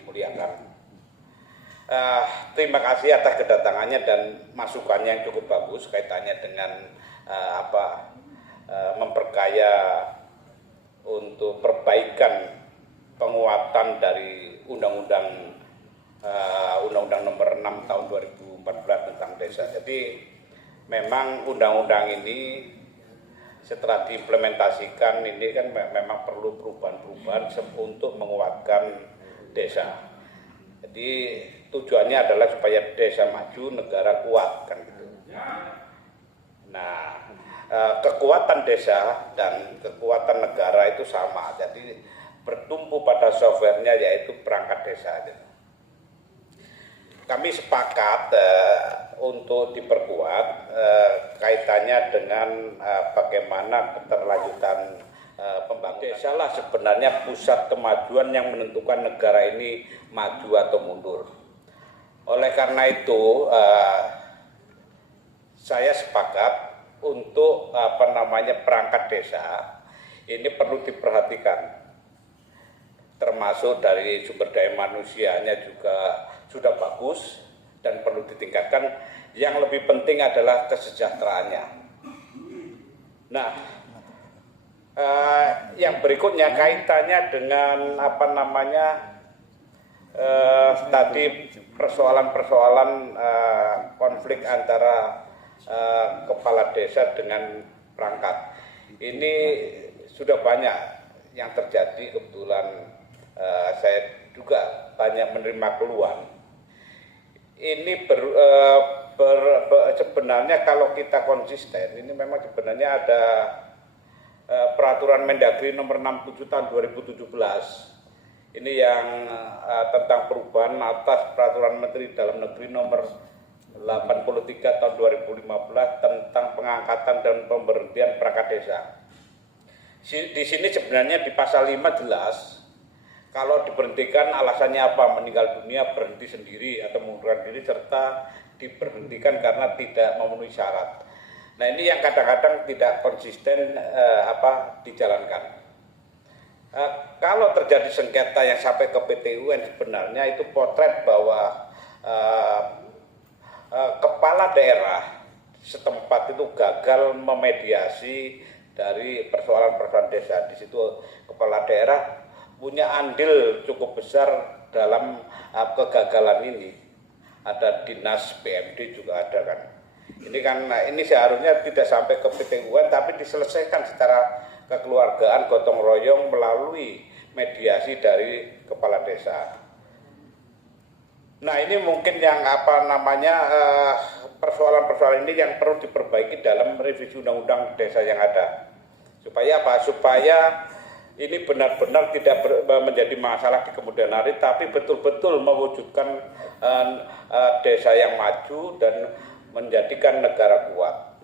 dimuliakan. Terima kasih atas kedatangannya dan masukannya yang cukup bagus kaitannya dengan memperkaya untuk perbaikan penguatan dari Undang-Undang Nomor 6 Tahun 2014 tentang desa. Jadi memang undang-undang ini setelah diimplementasikan ini kan memang perlu perubahan-perubahan untuk menguatkan desa. Jadi tujuannya adalah supaya desa maju, negara kuat kan gitu. Nah, kekuatan desa dan kekuatan negara itu sama. Jadi bertumpu pada softwarenya yaitu perangkat desa. Kami sepakat untuk diperkuat kaitannya dengan bagaimana keterlanjutan pembangunan desa lah sebenarnya pusat kemajuan yang menentukan negara ini maju atau mundur. Oleh karena itu saya sepakat untuk perangkat desa ini perlu diperhatikan, termasuk dari sumber daya manusianya juga sudah bagus dan perlu ditingkatkan. Yang lebih penting adalah kesejahteraannya. Nah, yang berikutnya kaitannya dengan tadi persoalan-persoalan konflik antara kepala desa dengan perangkat. Ini sudah banyak yang terjadi, kebetulan saya juga banyak menerima keluhan. Ini sebenarnya kalau kita konsisten, ini memang sebenarnya ada peraturan Mendagri nomor 67 tahun 2017. Ini yang tentang perubahan atas peraturan Menteri Dalam Negeri nomor 83 tahun 2015 tentang pengangkatan dan pemberhentian perangkat desa. Di sini sebenarnya di pasal 5 jelas kalau diberhentikan alasannya apa, meninggal dunia, berhenti sendiri atau mengundurkan diri, serta diberhentikan karena tidak memenuhi syarat. Nah, ini yang kadang-kadang tidak konsisten dijalankan. Kalau terjadi sengketa yang sampai ke PT UN, sebenarnya itu potret bahwa kepala daerah setempat itu gagal memediasi dari persoalan-persoalan desa. Di situ kepala daerah punya andil cukup besar dalam kegagalan ini. Ada dinas PMD juga ada kan. Ini seharusnya tidak sampai ke PT UN tapi diselesaikan secara kekeluargaan gotong royong melalui mediasi dari kepala desa. Nah, ini mungkin yang persoalan-persoalan ini yang perlu diperbaiki dalam revisi undang-undang desa yang ada. Supaya apa? Supaya ini benar-benar tidak menjadi masalah di kemudian hari, tapi betul-betul mewujudkan desa yang maju dan menjadikan negara kuat.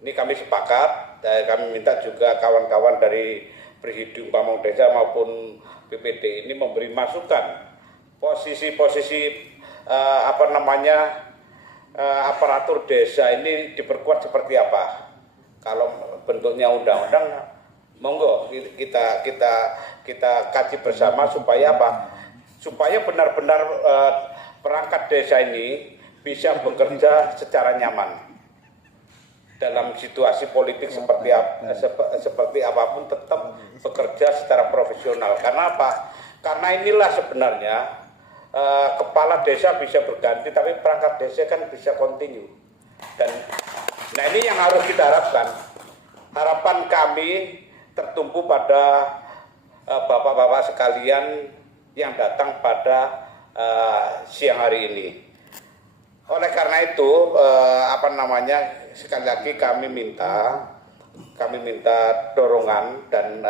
Ini kami sepakat, kami minta juga kawan-kawan dari Presidium Pamong Desa maupun PPD ini memberi masukan posisi-posisi aparatur desa ini diperkuat seperti apa. Kalau bentuknya undang-undang, monggo kita kaji bersama supaya apa? Supaya benar-benar perangkat desa ini bisa bekerja secara nyaman dalam situasi politik seperti apapun, tetap bekerja secara profesional. Karena apa? Karena inilah sebenarnya kepala desa bisa berganti, tapi perangkat desa kan bisa kontinu. Dan nah, ini yang harus kita harapkan. Harapan kami tertumpu pada bapak-bapak sekalian yang datang pada siang hari ini. Oleh karena itu, sekali lagi kami minta dorongan dan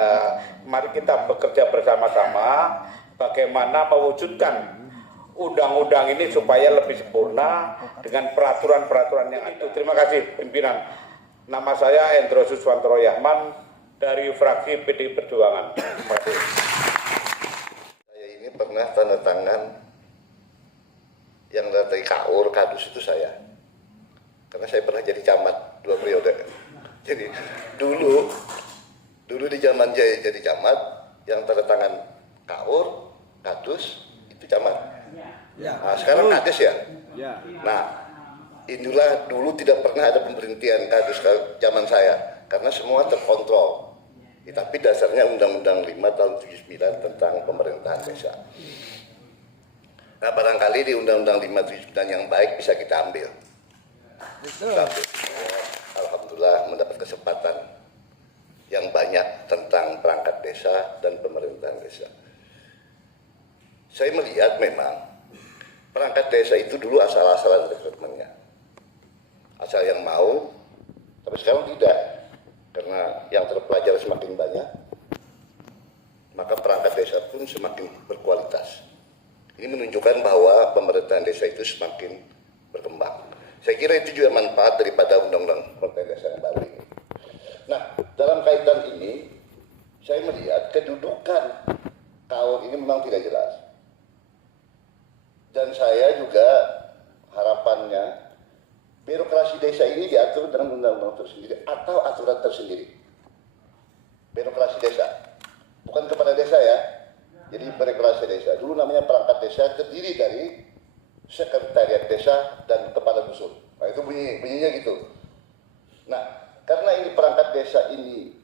mari kita bekerja bersama-sama bagaimana mewujudkan undang-undang ini supaya lebih sempurna dengan peraturan-peraturan yang itu. Terima kasih pimpinan. Nama saya Endro Suswantoro Yahman dari fraksi PDI Perjuangan. Terima kasih. Saya ini pernah tanda tangan yang dari KUR, Kadus itu saya. Karena saya pernah jadi camat 2 periode. Jadi dulu di zaman Jaya jadi camat, yang tanda tangan KUR kadus itu camat. Ya. Nah, sekarang kades ya. Ya. Nah, inilah dulu tidak pernah ada pemberhentian kadus zaman saya karena semua terkontrol. Tapi dasarnya Undang-Undang 5 tahun 79 tentang pemerintahan desa. Nah, barangkali di Undang-Undang 5 79 yang baik bisa kita ambil. Satu, alhamdulillah mendapat kesempatan yang banyak tentang perangkat desa dan pemerintahan desa. Saya melihat memang perangkat desa itu dulu asal-asalan rekrutmennya. Asal yang mau, tapi sekarang tidak. Karena yang terpelajar semakin banyak, maka perangkat desa pun semakin berkualitas. Ini menunjukkan bahwa pemerintahan desa itu semakin berkembang. Saya kira itu juga manfaat daripada undang-undang pemerintahan desa yang baru ini. Nah, dalam kaitan ini, saya melihat kedudukan KAUR ini memang tidak jelas. Dan saya juga harapannya birokrasi desa ini diatur dengan undang-undang tersendiri atau aturan tersendiri. Birokrasi desa, bukan kepada desa ya. Jadi birokrasi desa, dulu namanya perangkat desa terdiri dari sekretariat desa dan kepala dusun. Nah itu bunyinya gitu. Nah karena ini perangkat desa ini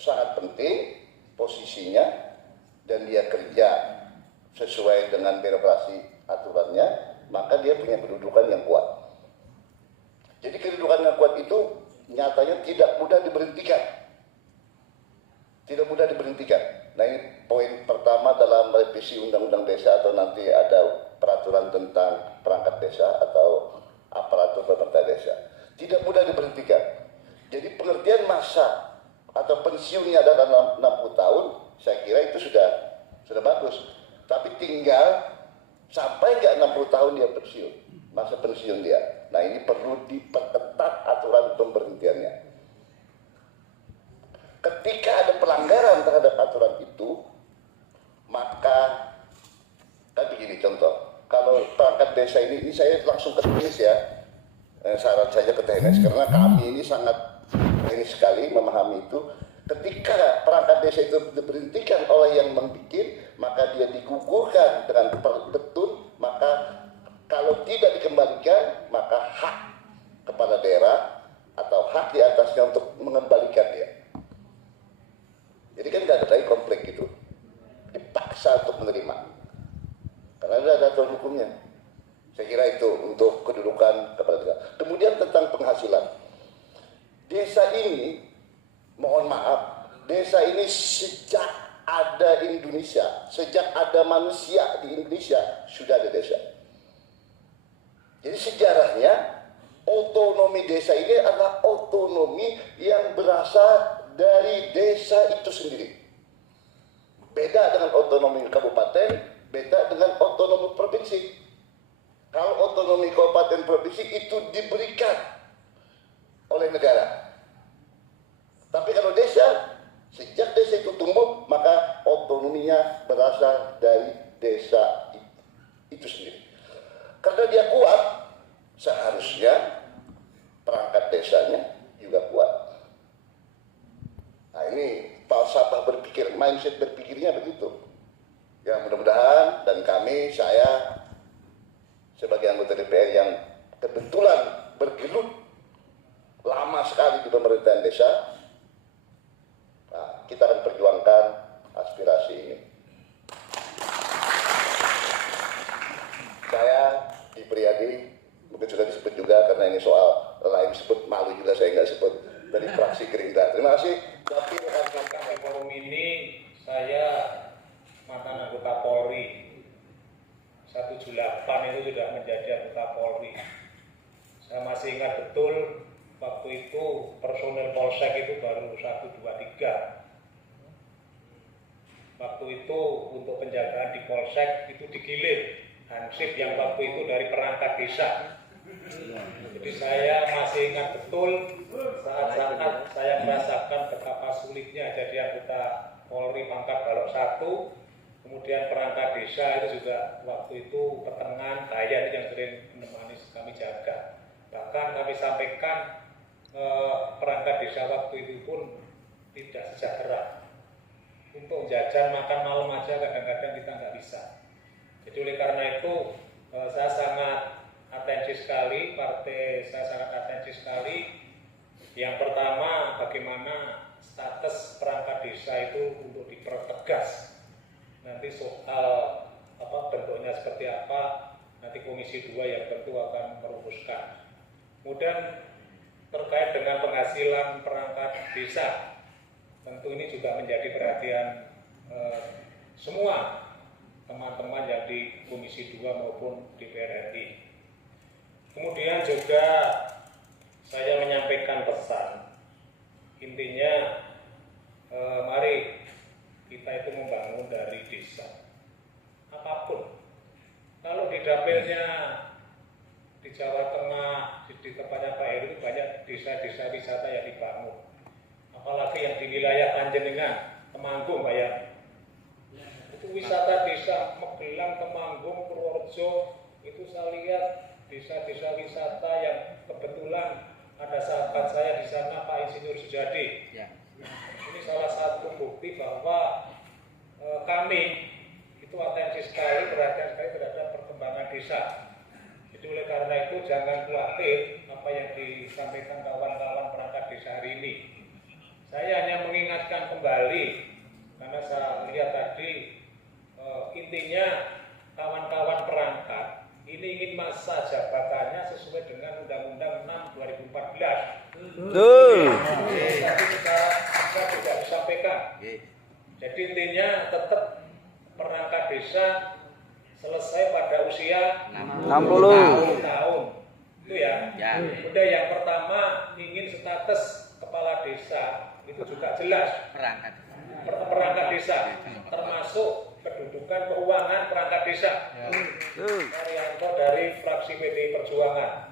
sangat penting posisinya dan dia kerja sesuai dengan birokrasi aturannya, maka dia punya kedudukan yang kuat. Jadi kedudukan yang kuat itu nyatanya tidak mudah diberhentikan. Tidak mudah diberhentikan. Nah ini poin pertama dalam revisi Undang-Undang Desa atau nanti ada peraturan tentang perangkat desa atau aparatur pemerintah desa. Tidak mudah diberhentikan. Jadi pengertian masa atau pensiunnya adalah 60 tahun, saya kira itu sudah bagus. Tapi tinggal sampai nggak 60 tahun dia pensiun. Masa pensiun dia. Nah ini perlu diperketat aturan pemberhentiannya. Ketika ada pelanggaran terhadap aturan itu, maka kan begini contoh, kalau perangkat desa ini saya langsung ke teknis ya, saran saja ke teknis karena kami ini sangat teknis sekali memahami itu. Ketika perangkat desa itu diberhentikan oleh yang membuat, maka dia digugurkan dengan petun, maka kalau tidak dikembalikan, maka hak kepala daerah atau hak di atasnya untuk mengembalikan dia. Jadi kan tidak ada lagi konflik gitu. Dipaksa untuk menerima. Karena ada aturan hukumnya. Saya kira itu untuk kedudukan kepala daerah. Kemudian tentang penghasilan. Desa ini, mohon maaf, desa ini sejak ada Indonesia, sejak ada manusia di Indonesia, sudah ada desa. Jadi sejarahnya otonomi desa ini adalah otonomi yang berasal dari desa itu sendiri. Beda dengan otonomi kabupaten, beda dengan otonomi provinsi. Kalau otonomi kabupaten provinsi itu diberikan oleh negara. Tapi kalau desa, sejak desa itu tumbuh, maka otonominya berasal dari desa itu sendiri. Karena dia kuat, seharusnya perangkat desanya juga kuat. Nah ini falsafah berpikir, mindset berpikirnya begitu. Ya mudah-mudahan dan saya sebagai anggota DPR yang kebetulan bergelut lama sekali di pemerintahan desa, nah, kita akan perjuangkan aspirasi ini. Saya di Priyadi, mungkin sudah disebut juga karena ini soal lain sebut, malu juga saya nggak sebut, dari fraksi Gerindra. Terima kasih. Tapi rekan-rekan di forum ini, saya mantan anggota Polri. 178 itu sudah menjadi anggota Polri. Saya masih ingat betul waktu itu personel Polsek itu baru 1, 2, 3. Waktu itu untuk penjagaan di Polsek itu digilir hansip yang waktu itu dari perangkat desa. Jadi saya masih ingat betul saat-saat saya merasakan betapa sulitnya jadi anggota Polri pangkat Balok 1, kemudian perangkat desa itu juga waktu itu pertengahan saya ini yang sering menemani kami jaga. Bahkan kami sampaikan perangkat desa waktu itu pun tidak sejahtera. untuk jajan makan malam aja kadang-kadang kita nggak bisa. Jadi oleh karena itu saya sangat atensi sekali, partai saya sangat atensi sekali. Yang pertama, bagaimana status perangkat desa itu untuk dipertegas. Nanti soal bentuknya seperti apa, nanti Komisi 2 yang tentu akan merumuskan. Kemudian terkait dengan penghasilan perangkat desa, tentu ini juga menjadi perhatian semua teman-teman yang di Komisi 2 maupun DPR RI. Kemudian juga saya menyampaikan pesan, intinya mari kita itu membangun dari desa, apapun. Kalau di dapilnya di Jawa Tengah, di tempatnya Pak Heru itu banyak desa-desa wisata yang dibangun. Apalagi yang di wilayah Panjenengan, Temanggung, Pak ya. Itu wisata desa Magelang, Temanggung, Purworejo, itu saya lihat desa-desa wisata yang kebetulan ada sahabat saya di sana, Pak Insinyur Sujadi. Ya. Ini salah satu bukti bahwa kami itu atensi sekali, perhatian sekali terhadap perkembangan desa. Jadi oleh karena itu jangan khawatir apa yang disampaikan kawan-kawan perangkat desa hari ini. Saya hanya mengingatkan kembali, karena saya lihat tadi intinya kawan-kawan perangkat ini ingin masa jabatannya sesuai dengan Undang-Undang 6 2014. Betul. Tadi kita juga disampaikan. Jadi intinya tetap perangkat desa selesai pada usia 60 tahun. Itu ya. Udah yang pertama ingin status kepala desa itu juga jelas. Perangkat desa termasuk kedudukan keuangan perangkat desa. Arianto dari fraksi PDI Perjuangan.